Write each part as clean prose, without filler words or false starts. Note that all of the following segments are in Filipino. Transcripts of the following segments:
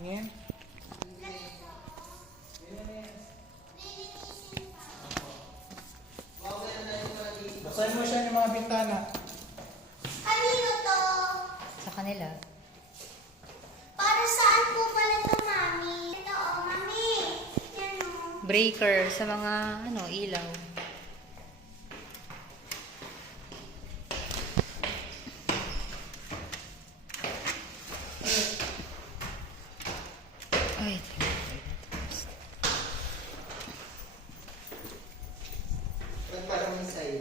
Tingin. Basahin mo siya ng mga bintana. Kanino to? Sa kanila. Para saan po pala to, Mami? Ito, oh, Mami. Yan, oh. Breaker sa mga ilaw. Ay, Parang may sa'yo.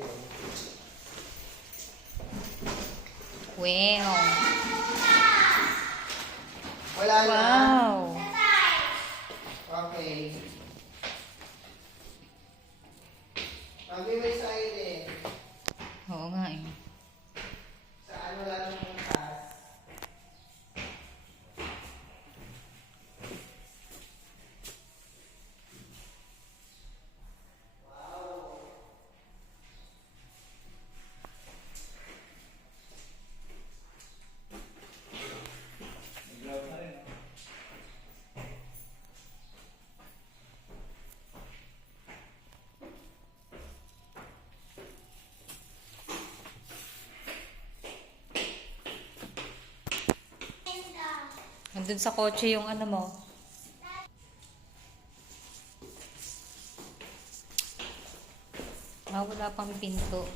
wow. Wala na. Wow. Okay. Sabi may sa'yo din. Oo nga eh. Saan wala nang bukas? Andun sa kotse yung mo. Wala pang pinto.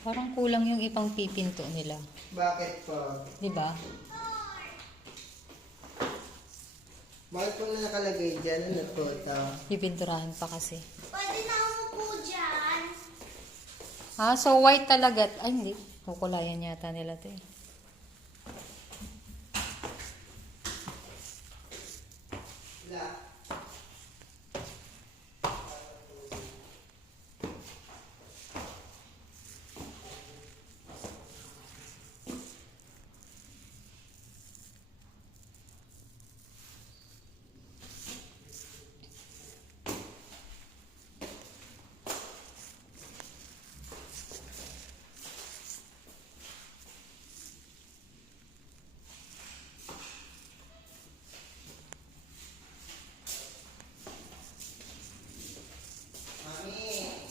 Parang kulang yung ipang pipinto nila. Bakit po? Di ba? Bakit po na nakalagay dyan? Ano po ito? Pipinturahan pa kasi. Pwede na umupo dyan. So white talaga. Ay, hindi. Kukulayan yata nila to eh. Black.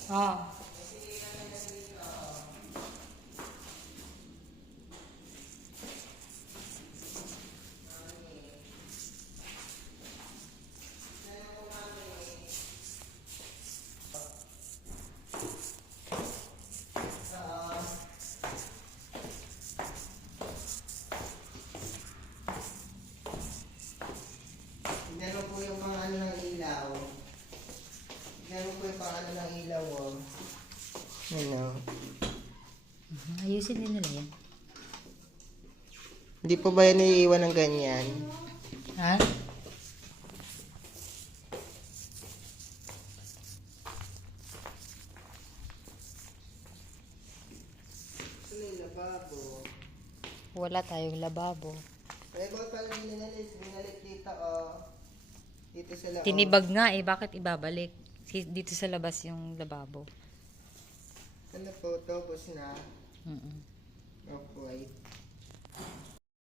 Ah. Tignan mo po yung mga ano ng ilaw. Tignan mo po yung mga ano ng ilaw, oh. Ano? Ayusin din nila yan. Hindi po ba yan iiwan ng ganyan? Ha? Ito na yung lababo. Wala tayong lababo. Kaya ba pala binalik dito, oh. Dito sila, oh. Tinibag nga eh. Bakit ibabalik? Dito sa labas yung lababo. Ano po, tapos na. Mm-mm. Okay.